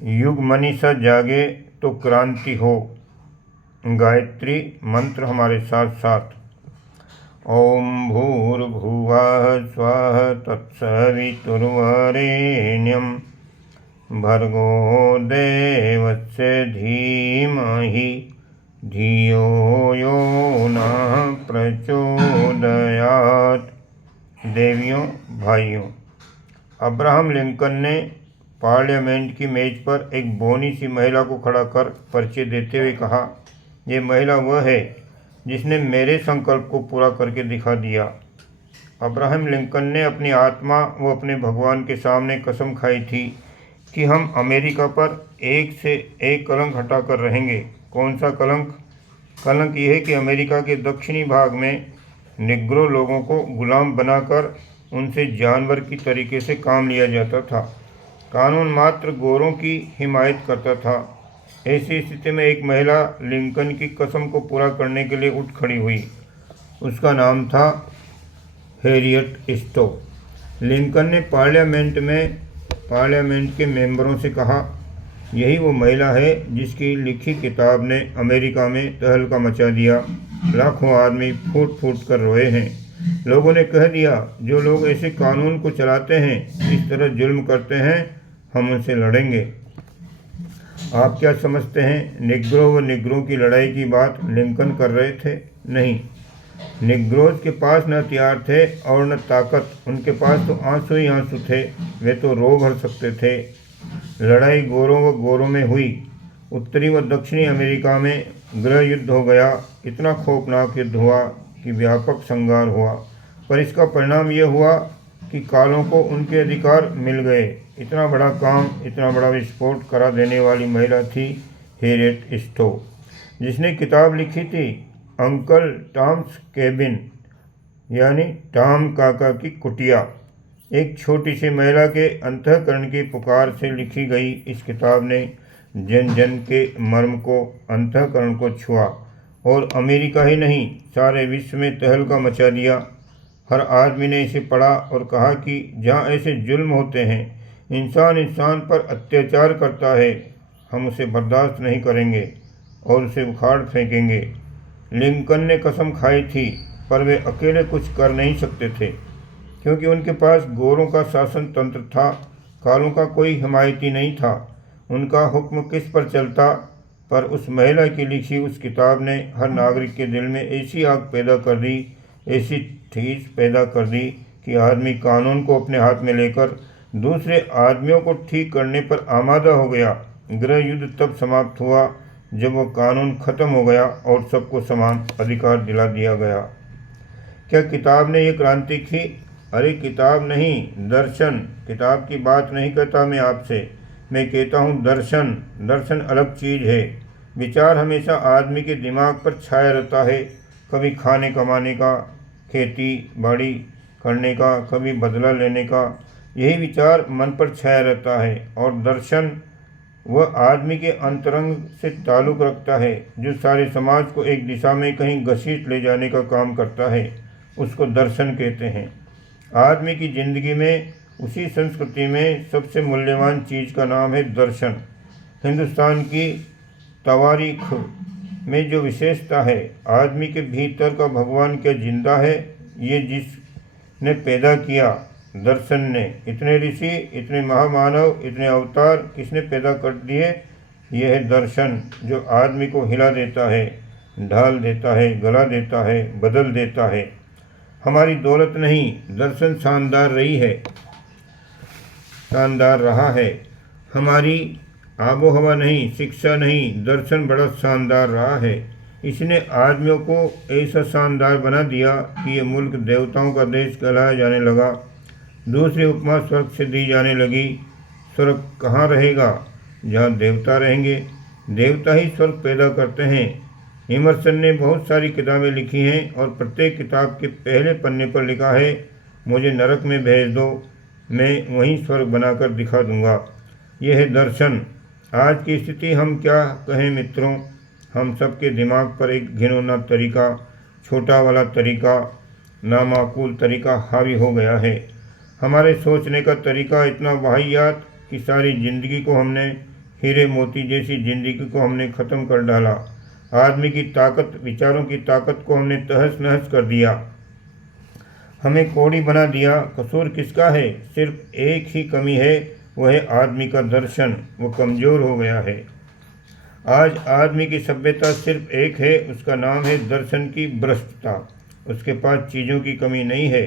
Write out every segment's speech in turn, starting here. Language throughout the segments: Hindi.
युग मनीषा जागे तो क्रांति हो। गायत्री मंत्र हमारे साथ साथ। ओम भूर्भुवः स्वः तत्सवितुर्वरेण्यं भर्गो देवस्य धीमहि धियो यो नः प्रचोदयात्। देवियों, भाइयों, अब्राहम लिंकन ने पार्लियामेंट की मेज पर एक बौनी सी महिला को खड़ा कर परिचय देते हुए कहा, ये महिला वह है जिसने मेरे संकल्प को पूरा करके दिखा दिया। अब्राहम लिंकन ने अपनी आत्मा व अपने भगवान के सामने कसम खाई थी कि हम अमेरिका पर एक से एक कलंक हटाकर रहेंगे। कौन सा कलंक? कलंक यह है कि अमेरिका के दक्षिणी भाग में निग्रो लोगों को गुलाम बनाकर उनसे जानवर की तरीके से काम लिया जाता था। कानून मात्र गोरों की हिमायत करता था। ऐसी स्थिति में एक महिला लिंकन की कसम को पूरा करने के लिए उठ खड़ी हुई। उसका नाम था हैरियट स्टो। लिंकन ने पार्लियामेंट के मेंबरों से कहा, यही वो महिला है जिसकी लिखी किताब ने अमेरिका में तहलका मचा दिया। लाखों आदमी फूट फूट कर रोए हैं। लोगों ने कह दिया, जो लोग ऐसे कानून को चलाते हैं, इस तरह जुल्म करते हैं, हम उनसे लड़ेंगे। आप क्या समझते हैं, निग्रो व निग्रों की लड़ाई की बात लिंकन कर रहे थे? नहीं, निग्रोज के पास न हथियार थे और न ताकत। उनके पास तो आंसू ही आंसू थे। वे तो रो भर सकते थे। लड़ाई गोरों व गोरों में हुई। उत्तरी व दक्षिणी अमेरिका में गृह युद्ध हो गया। इतना खौफनाक युद्ध हुआ कि व्यापक संहार हुआ, पर इसका परिणाम यह हुआ कि कालों को उनके अधिकार मिल गए। इतना बड़ा काम, इतना बड़ा विस्फोट करा देने वाली महिला थी हैरियट स्टो, जिसने किताब लिखी थी अंकल टॉम्स केबिन, यानी टॉम काका की कुटिया। एक छोटी सी महिला के अंतःकरण की पुकार से लिखी गई इस किताब ने जन जन के मर्म को, अंतःकरण को छुआ और अमेरिका ही नहीं, सारे विश्व में तहलका मचा दिया। हर आदमी ने इसे पढ़ा और कहा कि जहाँ ऐसे जुल्म होते हैं, इंसान इंसान पर अत्याचार करता है, हम उसे बर्दाश्त नहीं करेंगे और उसे उखाड़ फेंकेंगे। लिंकन ने कसम खाई थी, पर वे अकेले कुछ कर नहीं सकते थे, क्योंकि उनके पास गोरों का शासन तंत्र था, कालों का कोई हिमायती नहीं था। उनका हुक्म किस पर चलता? पर उस महिला की लिखी उस किताब ने हर नागरिक के दिल में ऐसी आग पैदा कर दी, ऐसी ठेस पैदा कर दी कि आदमी कानून को अपने हाथ में लेकर दूसरे आदमियों को ठीक करने पर आमादा हो गया। गृह युद्ध तब समाप्त हुआ जब वो कानून खत्म हो गया और सबको समान अधिकार दिला दिया गया। क्या किताब ने ये क्रांति की? अरे किताब नहीं, दर्शन। किताब की बात नहीं करता मैं आपसे, मैं कहता हूँ दर्शन। दर्शन अलग चीज़ है। विचार हमेशा आदमी के दिमाग पर छाया रहता है, कभी खाने कमाने का, खेती बाड़ी करने का, कभी बदला लेने का। यही विचार मन पर छाया रहता है। और दर्शन वह आदमी के अंतरंग से ताल्लुक़ रखता है, जो सारे समाज को एक दिशा में कहीं घसीट ले जाने का काम करता है। उसको दर्शन कहते हैं। आदमी की ज़िंदगी में, उसी संस्कृति में सबसे मूल्यवान चीज़ का नाम है दर्शन। हिंदुस्तान की तवारीख में जो विशेषता है, आदमी के भीतर का भगवान क्या जिंदा है, ये जिसने पैदा किया, दर्शन ने। इतने ऋषि, इतने महामानव, इतने अवतार किसने पैदा कर दिए? यह है दर्शन, जो आदमी को हिला देता है, ढाल देता है, गला देता है, बदल देता है। हमारी दौलत नहीं, दर्शन शानदार रही है, शानदार रहा है। हमारी आबो हवा नहीं, शिक्षा नहीं, दर्शन बड़ा शानदार रहा है। इसने आदमियों को ऐसा शानदार बना दिया कि ये मुल्क देवताओं का देश कहलाया जाने लगा। दूसरी उपमा स्वर्ग से दी जाने लगी। स्वर्ग कहाँ रहेगा? जहाँ देवता रहेंगे। देवता ही स्वर्ग पैदा करते हैं। इमर्सन ने बहुत सारी किताबें लिखी हैं और प्रत्येक किताब के पहले पन्ने पर लिखा है, मुझे नरक में भेज दो, मैं वहीं स्वर्ग बनाकर दिखा दूंगा। यह है दर्शन। आज की स्थिति हम क्या कहें मित्रों, हम सबके दिमाग पर एक घिनौना तरीका, छोटा वाला तरीका, नामाकूल तरीका हावी हो गया है। हमारे सोचने का तरीका इतना वाहियात कि सारी ज़िंदगी को हमने हीरे मोती जैसी जिंदगी को हमने ख़त्म कर डाला। आदमी की ताकत, विचारों की ताकत को हमने तहस नहस कर दिया, हमें कोड़ी बना दिया। कसूर किसका है? सिर्फ एक ही कमी है, वह है आदमी का दर्शन। वो कमज़ोर हो गया है। आज आदमी की सभ्यता सिर्फ एक है, उसका नाम है दर्शन की भ्रष्टता। उसके पास चीज़ों की कमी नहीं है,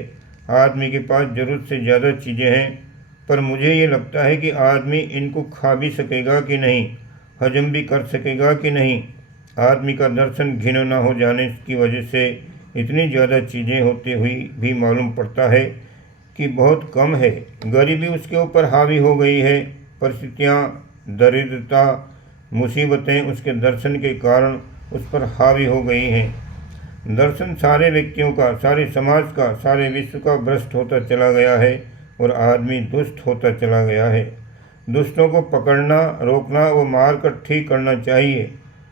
आदमी के पास ज़रूरत से ज़्यादा चीज़ें हैं। पर मुझे ये लगता है कि आदमी इनको खा भी सकेगा कि नहीं, हजम भी कर सकेगा कि नहीं। आदमी का दर्शन घिनौना हो जाने की वजह से इतनी ज़्यादा चीज़ें होते हुई भी मालूम पड़ता है कि बहुत कम है। गरीबी उसके ऊपर हावी हो गई है। परिस्थितियाँ, दरिद्रता, मुसीबतें उसके दर्शन के कारण उस पर हावी हो गई हैं। दर्शन सारे व्यक्तियों का, सारे समाज का, सारे विश्व का भ्रष्ट होता चला गया है और आदमी दुष्ट होता चला गया है। दुष्टों को पकड़ना, रोकना व मार कर ठीक करना चाहिए।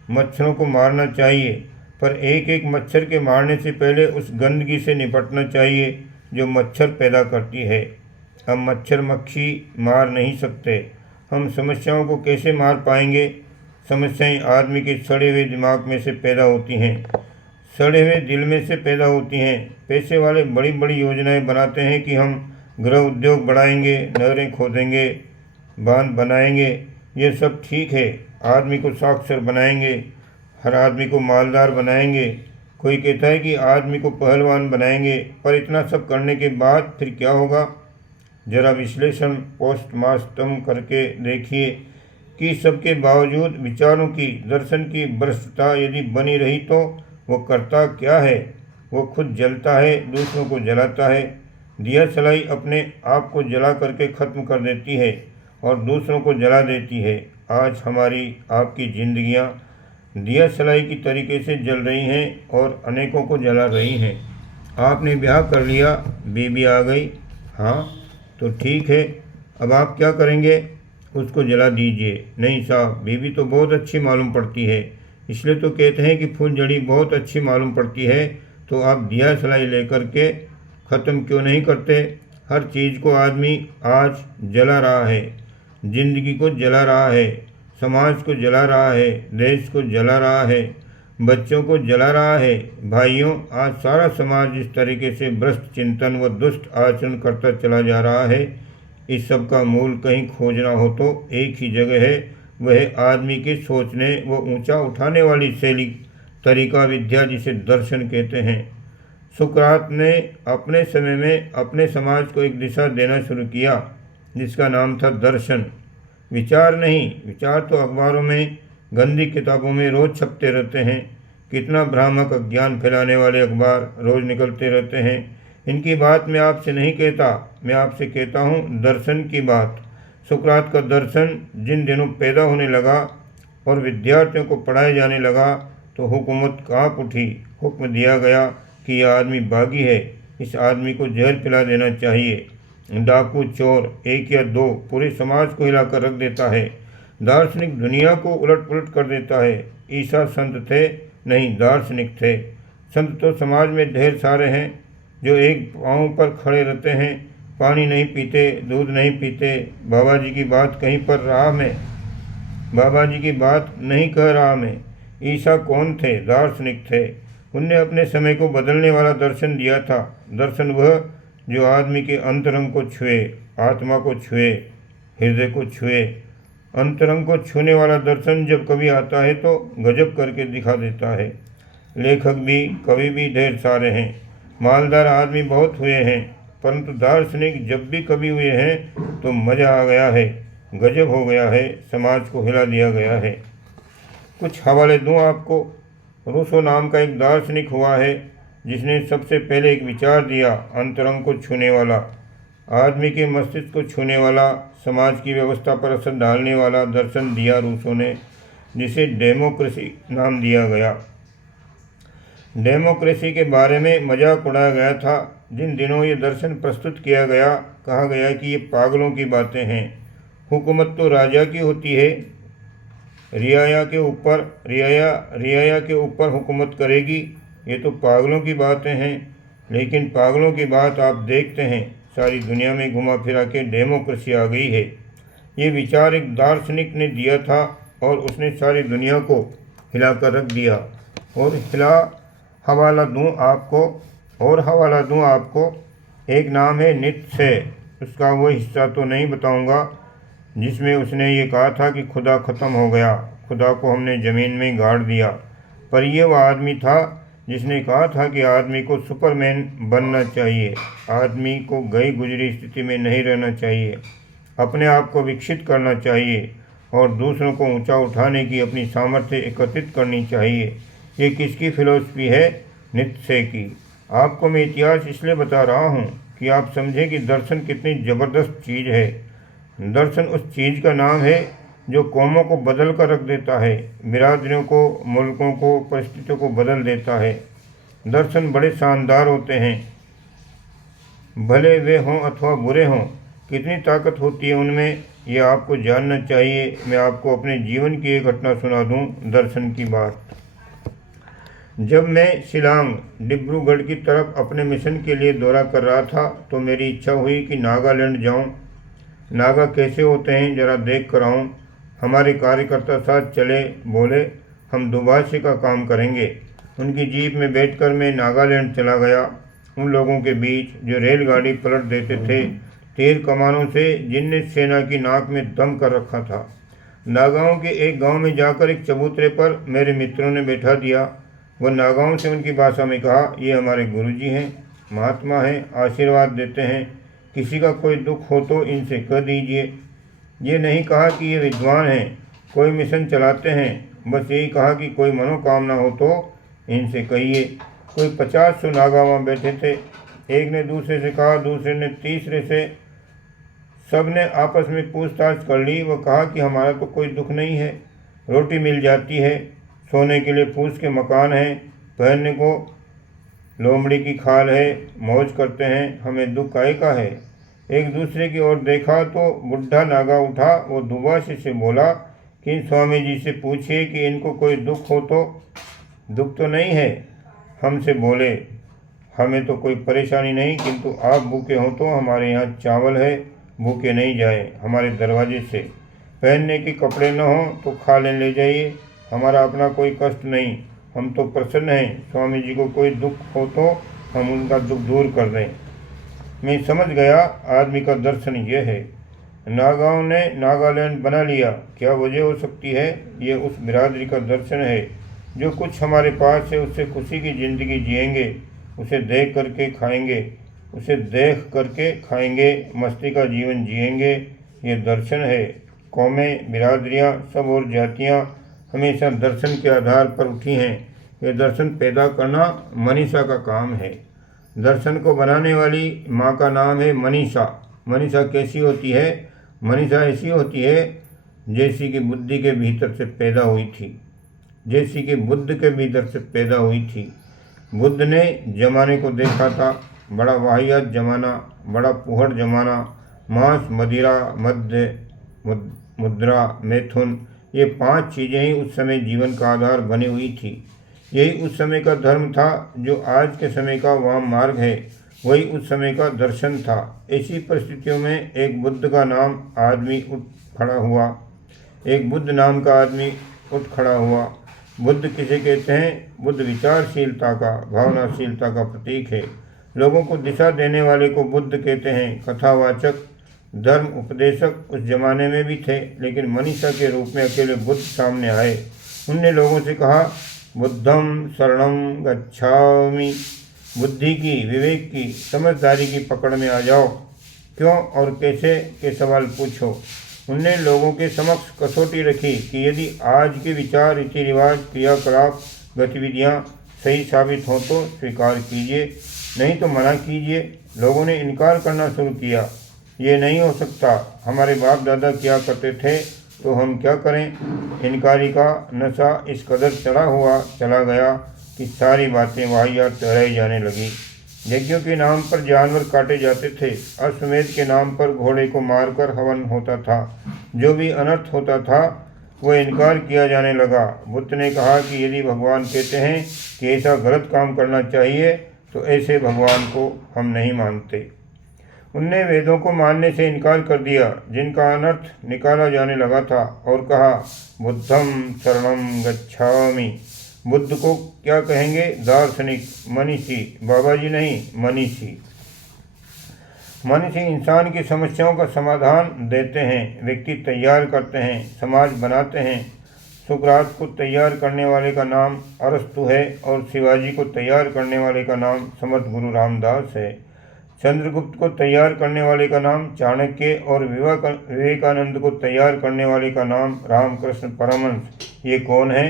मच्छरों को मारना चाहिए, पर एक एक मच्छर के मारने से पहले उस गंदगी से निपटना चाहिए जो मच्छर पैदा करती है। हम मच्छर मक्खी मार नहीं सकते, हम समस्याओं को कैसे मार पाएंगे? समस्याएं आदमी के सड़े हुए दिमाग में से पैदा होती हैं, सड़े हुए दिल में से पैदा होती हैं। पैसे वाले बड़ी बड़ी योजनाएं बनाते हैं कि हम गृह उद्योग बढ़ाएंगे, नहरें खोदेंगे, बांध बनाएंगे। ये सब ठीक है, आदमी को साक्षर बनाएंगे, हर आदमी को मालदार बनाएंगे। कोई कहता है कि आदमी को पहलवान बनाएंगे, पर इतना सब करने के बाद फिर क्या होगा? जरा विश्लेषण पोस्टमार्टम करके देखिए कि सबके बावजूद विचारों की, दर्शन की भ्रष्टता यदि बनी रही तो वो करता क्या है? वो खुद जलता है, दूसरों को जलाता है। दिया सलाई अपने आप को जला करके ख़त्म कर देती है और दूसरों को जला देती है। आज हमारी आपकी जिंदगियां दिया सलाई की तरीके से जल रही हैं और अनेकों को जला रही हैं। आपने ब्याह कर लिया, बीबी आ गई, हाँ तो ठीक है, अब आप क्या करेंगे? उसको जला दीजिए। नहीं साहब, बीबी तो बहुत अच्छी मालूम पड़ती है, इसलिए तो कहते हैं कि फुलझड़ी बहुत अच्छी मालूम पड़ती है। तो आप दिया सलाई लेकर के ख़त्म क्यों नहीं करते? हर चीज़ को आदमी आज जला रहा है, जिंदगी को जला रहा है, समाज को जला रहा है, देश को जला रहा है, बच्चों को जला रहा है। भाइयों, आज सारा समाज इस तरीके से भ्रष्ट चिंतन व दुष्ट आचरण करता चला जा रहा है। इस सब का मूल कहीं खोजना हो तो एक ही जगह है, वह आदमी के सोचने व ऊंचा उठाने वाली शैली, तरीका विद्या, जिसे दर्शन कहते हैं। सुकरात ने अपने समय में अपने समाज को एक दिशा देना शुरू किया जिसका नाम था दर्शन। विचार नहीं, विचार तो अखबारों में, गंदी किताबों में रोज़ छपते रहते हैं। कितना भ्रामक अज्ञान फैलाने वाले अखबार रोज़ निकलते रहते हैं। इनकी बात मैं आपसे नहीं कहता, मैं आपसे कहता हूँ दर्शन की बात। सुकरात का दर्शन जिन दिनों पैदा होने लगा और विद्यार्थियों को पढ़ाया जाने लगा तो हुकूमत काँप उठी। हुक्म दिया गया कि यह आदमी बागी है, इस आदमी को जहर पिला देना चाहिए। डाकू, चोर, एक या दो पूरे समाज को हिलाकर रख देता है, दार्शनिक दुनिया को उलट पुलट कर देता है। ईसा संत थे नहीं, दार्शनिक थे। संत तो समाज में ढेर सारे हैं जो एक पाँव पर खड़े रहते हैं, पानी नहीं पीते, दूध नहीं पीते, बाबा जी की बात कहीं पर राह में, बाबा जी की बात नहीं कह रहा मैं। ईसा कौन थे? दार्शनिक थे। उनने अपने समय को बदलने वाला दर्शन दिया था। दर्शन वह जो आदमी के अंतरंग को छुए, आत्मा को छुए, हृदय को छुए। अंतरंग को छूने वाला दर्शन जब कभी आता है तो गजब करके दिखा देता है। लेखक भी, कवि भी ढेर सारे हैं, मालदार आदमी बहुत हुए हैं, परंतु दार्शनिक जब भी कभी हुए हैं तो मज़ा आ गया है, गजब हो गया है, समाज को हिला दिया गया है। कुछ हवाले दूँ आपको। रूसो नाम का एक दार्शनिक हुआ है जिसने सबसे पहले एक विचार दिया, अंतरंग को छूने वाला, आदमी के मस्तिष्क को छूने वाला, समाज की व्यवस्था पर असर डालने वाला दर्शन दिया रूसो ने, जिसे डेमोक्रेसी नाम दिया गया। डेमोक्रेसी के बारे में मजाक उड़ाया गया था। जिन दिनों ये दर्शन प्रस्तुत किया गया, कहा गया कि ये पागलों की बातें हैं। हुकूमत तो राजा की होती है, रियाया के ऊपर हुकूमत करेगी। ये तो पागलों की बातें हैं। लेकिन पागलों की बात आप देखते हैं, सारी दुनिया में घुमा फिरा के डेमोक्रेसी आ गई है। ये विचार एक दार्शनिक ने दिया था और उसने सारी दुनिया को हिलाकर रख दिया। और हवाला दूँ आपको, एक नाम है नीत्शे। उसका वो हिस्सा तो नहीं बताऊंगा जिसमें उसने ये कहा था कि खुदा ख़त्म हो गया, खुदा को हमने ज़मीन में गाड़ दिया। पर यह वह आदमी था जिसने कहा था कि आदमी को सुपरमैन बनना चाहिए, आदमी को गई गुजरी स्थिति में नहीं रहना चाहिए, अपने आप को विकसित करना चाहिए और दूसरों को ऊंचा उठाने की अपनी सामर्थ्य एकत्रित करनी चाहिए। ये किसकी फिलॉसफी है? नीत्शे की। आपको मैं इतिहास इसलिए बता रहा हूँ कि आप समझें कि दर्शन कितनी ज़बरदस्त चीज़ है। दर्शन उस चीज़ का नाम है जो कौमों को बदल कर रख देता है, बिरादरियों को, मुल्कों को, परिस्थितियों को बदल देता है। दर्शन बड़े शानदार होते हैं, भले वे हों अथवा बुरे हों। कितनी ताकत होती है उनमें, यह आपको जानना चाहिए। मैं आपको अपने जीवन की एक घटना सुना दूं, दर्शन की बात। जब मैं शिलांग, डिब्रूगढ़ की तरफ अपने मिशन के लिए दौरा कर रहा था तो मेरी इच्छा हुई कि नागालैंड जाऊं। नागा कैसे होते हैं ज़रा देख कर आऊँ। हमारे कार्यकर्ता साथ चले, बोले हम दुभाषी का काम करेंगे। उनकी जीप में बैठकर मैं नागालैंड चला गया, उन लोगों के बीच जो रेलगाड़ी पलट देते थे तीर कमानों से, जिनने सेना की नाक में दम कर रखा था। नागाओं के एक गांव में जाकर एक चबूतरे पर मेरे मित्रों ने बैठा दिया। वह नागाओं से उनकी भाषा में कहा, ये हमारे गुरुजी हैं, महात्मा हैं, आशीर्वाद देते हैं, किसी का कोई दुख हो तो इनसे कह दीजिए। ये नहीं कहा कि ये विद्वान हैं, कोई मिशन चलाते हैं, बस यही कहा कि कोई मनोकामना हो तो इनसे कहिए। कोई 50 नागा वहाँ बैठे थे। एक ने दूसरे से कहा, दूसरे ने तीसरे से, सब ने आपस में पूछताछ कर ली। वह कहा कि हमारा तो कोई दुख नहीं है, रोटी मिल जाती है, सोने के लिए फूस के मकान हैं, पहनने को लोमड़ी की खाल है, मौज करते हैं, हमें दुख काहे का है। एक दूसरे की ओर देखा तो बुढ़ा नागा उठा, वो दुभाषी से बोला कि स्वामी जी से पूछिए कि इनको कोई दुख हो तो। दुख तो नहीं है, हमसे बोले, हमें तो कोई परेशानी नहीं, किंतु आप भूखे हो तो हमारे यहाँ चावल है, भूखे नहीं जाए हमारे दरवाजे से। पहनने के कपड़े न हों तो खा ले जाइए, हमारा अपना कोई कष्ट नहीं, हम तो प्रसन्न हैं। स्वामी जी को कोई दुख हो तो हम उनका दुख दूर कर दें। मैं समझ गया आदमी का दर्शन यह है। नागाओं ने नागालैंड बना लिया, क्या वजह हो सकती है? ये उस बिरादरी का दर्शन है जो कुछ हमारे पास है, उससे खुशी की ज़िंदगी जिएंगे, उसे देख करके खाएंगे, मस्ती का जीवन जिएंगे। ये दर्शन है। कौमें, बिरादरियाँ, सब और जातियाँ हमेशा दर्शन के आधार पर उठी हैं। ये दर्शन पैदा करना मनीषा का काम है। दर्शन को बनाने वाली माँ का नाम है मनीषा। मनीषा कैसी होती है? मनीषा ऐसी होती है जैसी कि बुद्धि के भीतर से पैदा हुई थी, बुद्ध ने जमाने को देखा था, बड़ा वाहियात जमाना, बड़ा पुहड़ जमाना, मांस, मदिरा, मुद्रा, मैथुन, ये 5 चीज़ें ही उस समय जीवन का आधार बनी हुई थी। यही उस समय का धर्म था, जो आज के समय का वाम मार्ग है, वही उस समय का दर्शन था। ऐसी परिस्थितियों में एक बुद्ध नाम का आदमी उठ खड़ा हुआ। बुद्ध किसे कहते हैं? बुद्ध विचारशीलता का, भावनाशीलता का प्रतीक है। लोगों को दिशा देने वाले को बुद्ध कहते हैं। कथावाचक, धर्म उपदेशक उस जमाने में भी थे, लेकिन मनीषा के रूप में अकेले बुद्ध सामने आए। उनने लोगों से कहा, बुद्धम शरणम गच्छामि। बुद्धि की, विवेक की, समझदारी की पकड़ में आ जाओ। क्यों और कैसे के सवाल पूछो। उनने लोगों के समक्ष कसौटी रखी कि यदि आज के विचार, रीति रिवाज, क्रियाकलाप, गतिविधियाँ सही साबित हों तो स्वीकार कीजिए, नहीं तो मना कीजिए। लोगों ने इनकार करना शुरू किया। ये नहीं हो सकता, हमारे बाप दादा क्या करते थे तो हम क्या करें। इनकारी का नशा इस कदर चला गया कि सारी बातें वाहियात ठहराई जाने लगी। यज्ञों के नाम पर जानवर काटे जाते थे, अश्वमेध के नाम पर घोड़े को मारकर हवन होता था। जो भी अनर्थ होता था वह इनकार किया जाने लगा। बुद्ध ने कहा कि यदि भगवान कहते हैं कि ऐसा गलत काम करना चाहिए तो ऐसे भगवान को हम नहीं मानते। उनने वेदों को मानने से इनकार कर दिया जिनका अनर्थ निकाला जाने लगा था और कहा, बुद्धम शरणम गच्छामि। बुद्ध को क्या कहेंगे? दार्शनिक, मनीषी। बाबा जी नहीं, मनीषी। मनीषी इंसान की समस्याओं का समाधान देते हैं, व्यक्ति तैयार करते हैं, समाज बनाते हैं। सुकरात को तैयार करने वाले का नाम अरस्तु है और शिवाजी को तैयार करने वाले का नाम समर्थ गुरु रामदास है। चंद्रगुप्त को तैयार करने वाले का नाम चाणक्य और विवेकानंद को तैयार करने वाले का नाम रामकृष्ण परमहंस। ये कौन है?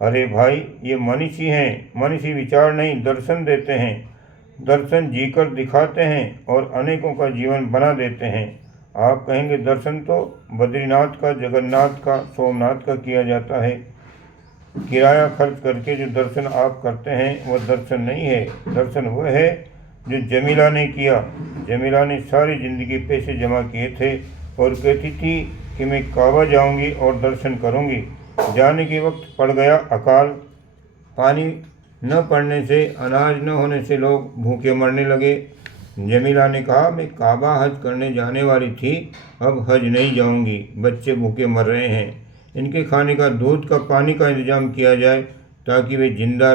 अरे भाई, ये मनीषी हैं। मनीषी विचार नहीं, दर्शन देते हैं। दर्शन जीकर दिखाते हैं और अनेकों का जीवन बना देते हैं। आप कहेंगे दर्शन तो बद्रीनाथ का, जगन्नाथ का, सोमनाथ का किया जाता है। किराया खर्च करके जो दर्शन आप करते हैं वह दर्शन नहीं है। दर्शन वह है जो जमीला ने किया। जमीला ने सारी ज़िंदगी पैसे जमा किए थे और कहती थी कि मैं काबा जाऊंगी और दर्शन करूंगी। जाने के वक्त पड़ गया अकाल। पानी न पड़ने से, अनाज न होने से लोग भूखे मरने लगे। जमीला ने कहा, मैं काबा हज करने जाने वाली थी, अब हज नहीं जाऊंगी। बच्चे भूखे मर रहे हैं, इनके खाने का, दूध का, पानी का इंतजाम किया जाए ताकि वे जिंदा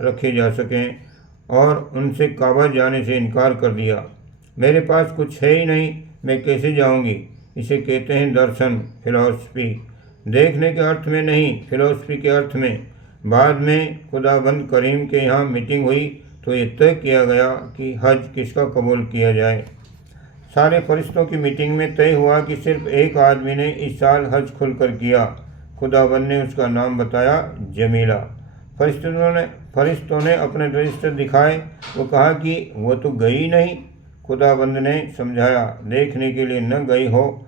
रखे जा सकें। और उनसे काबा जाने से इनकार कर दिया। मेरे पास कुछ है ही नहीं, मैं कैसे जाऊंगी? इसे कहते हैं दर्शन, फिलॉसफी। देखने के अर्थ में नहीं, फिलॉसफी के अर्थ में। बाद में खुदाबंद करीम के यहाँ मीटिंग हुई तो ये तय किया गया कि हज किसका कबूल किया जाए। सारे फरिश्तों की मीटिंग में तय हुआ कि सिर्फ एक आदमी ने इस साल हज खुलकर किया। खुदाबंद ने उसका नाम बताया, जमीला। फरिश्तों ने अपने रजिस्टर दिखाए। वो कहा कि वो तो गई नहीं। खुदाबंद ने समझाया, देखने के लिए न गई हो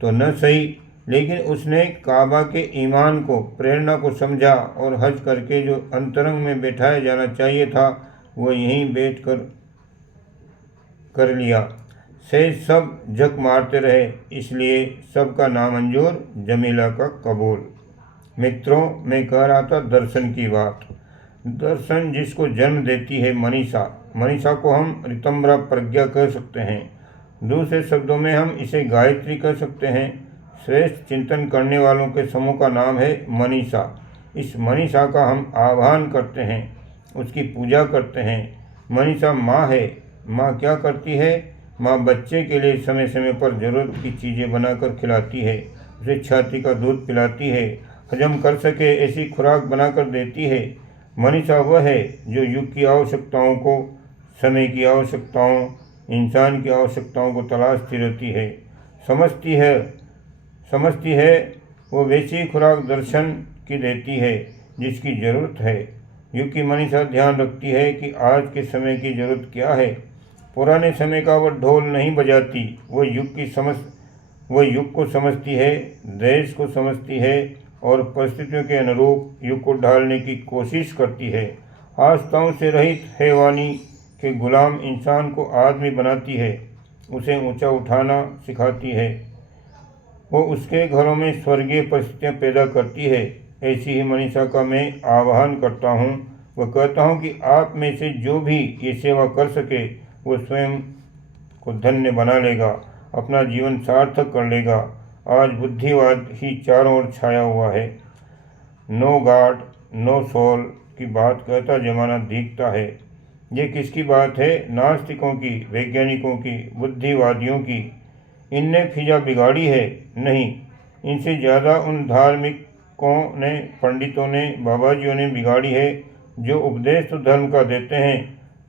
तो न सही, लेकिन उसने काबा के ईमान को, प्रेरणा को समझा और हज करके जो अंतरंग में बैठाया जाना चाहिए था वो यहीं बैठ कर लिया। से सब झक मारते रहे, इसलिए सबका नामंजूर, जमीला का कबूल। मित्रों, मैं कह रहा था दर्शन की बात। दर्शन जिसको जन्म देती है मनीषा। मनीषा को हम ऋतंभरा प्रज्ञा कह सकते हैं। दूसरे शब्दों में हम इसे गायत्री कह सकते हैं। श्रेष्ठ चिंतन करने वालों के समूह का नाम है मनीषा। इस मनीषा का हम आह्वान करते हैं, उसकी पूजा करते हैं। मनीषा माँ है। माँ क्या करती है? माँ बच्चे के लिए समय समय पर ज़रूरत की चीज़ें बनाकर खिलाती है, उसे छाती का दूध पिलाती है, हजम कर सके ऐसी खुराक बनाकर देती है। मनीषा वह है जो युग की आवश्यकताओं को, समय की आवश्यकताओं, इंसान की आवश्यकताओं को तलाशती रहती है, समझती है। वो वैसी खुराक दर्शन की देती है जिसकी ज़रूरत है। युग की मनीषा ध्यान रखती है कि आज के समय की ज़रूरत क्या है। पुराने समय का वह ढोल नहीं बजाती। वो युग को समझती है, देश को समझती है और परिस्थितियों के अनुरूप युग को ढालने की कोशिश करती है। आस्थाओं से रहित हैवानी के गुलाम इंसान को आदमी बनाती है, उसे ऊंचा उठाना सिखाती है। वो उसके घरों में स्वर्गीय परिस्थितियाँ पैदा करती है। ऐसी ही मनीषा का मैं आह्वान करता हूँ। वह कहता हूँ कि आप में से जो भी ये सेवा कर सके वो स्वयं को धन्य बना लेगा, अपना जीवन सार्थक कर लेगा। आज बुद्धिवाद ही चारों ओर छाया हुआ है। नो गॉड नो सोल की बात कहता जमाना दिखता है। ये किसकी बात है? नास्तिकों की, वैज्ञानिकों की, बुद्धिवादियों की। इनने फिजा बिगाड़ी है? नहीं, इनसे ज़्यादा उन धार्मिकों ने, पंडितों ने, बाबाजियों ने बिगाड़ी है जो उपदेश तो धर्म का देते हैं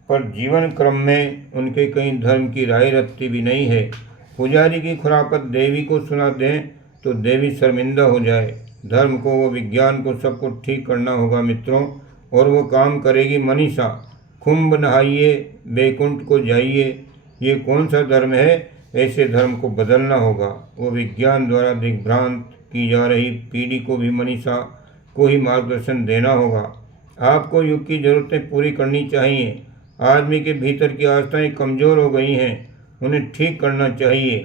पर जीवन क्रम में उनके कहीं धर्म की राय रखती भी नहीं है। पुजारी की खुरापत देवी को सुना दें तो देवी शर्मिंदा हो जाए। धर्म को, वो विज्ञान को, सबको ठीक करना होगा मित्रों, और वो काम करेगी मनीषा। कुंभ नहाइए, बैकुंठ को जाइए, ये कौन सा धर्म है? ऐसे धर्म को बदलना होगा। वो विज्ञान द्वारा दिग्भ्रांत की जा रही पीढ़ी को भी मनीषा को ही मार्गदर्शन देना होगा। आपको युग की ज़रूरतें पूरी करनी चाहिए। आदमी के भीतर की आस्थाएं कमज़ोर हो गई हैं, उन्हें ठीक करना चाहिए।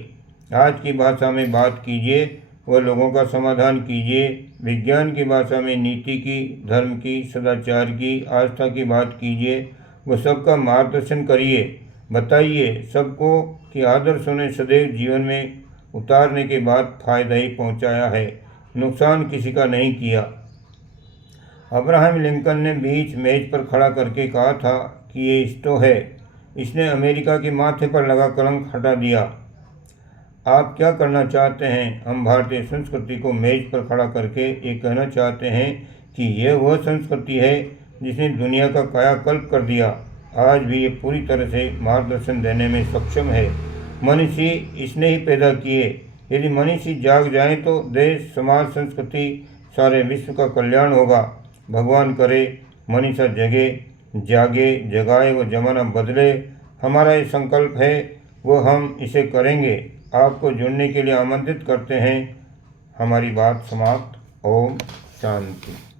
आज की भाषा में बात कीजिए, वह लोगों का समाधान कीजिए। विज्ञान की भाषा में नीति की, धर्म की, सदाचार की, आस्था की बात कीजिए। वह सबका मार्गदर्शन करिए, बताइए सबको कि आदर्शों ने सदैव जीवन में उतारने के बाद फायदा ही पहुंचाया है, नुकसान किसी का नहीं किया। अब्राहम लिंकन ने बीच मेज पर खड़ा करके कहा था कि ये स्टो है। इसने अमेरिका के माथे पर लगा कलंक हटा दिया। आप क्या करना चाहते हैं? हम भारतीय संस्कृति को मेज पर खड़ा करके ये कहना चाहते हैं कि यह वह संस्कृति है जिसने दुनिया का कायाकल्प कर दिया। आज भी ये पूरी तरह से मार्गदर्शन देने में सक्षम है। मनीषी इसने ही पैदा किए। यदि मनीषी जाग जाएं तो देश, समाज, संस्कृति, सारे विश्व का कल्याण होगा। भगवान करे मनीषा जागे, जगाए व जमाना बदले। हमारा ये संकल्प है, वो हम इसे करेंगे। आपको जुड़ने के लिए आमंत्रित करते हैं। हमारी बात समाप्त। ओम शांति।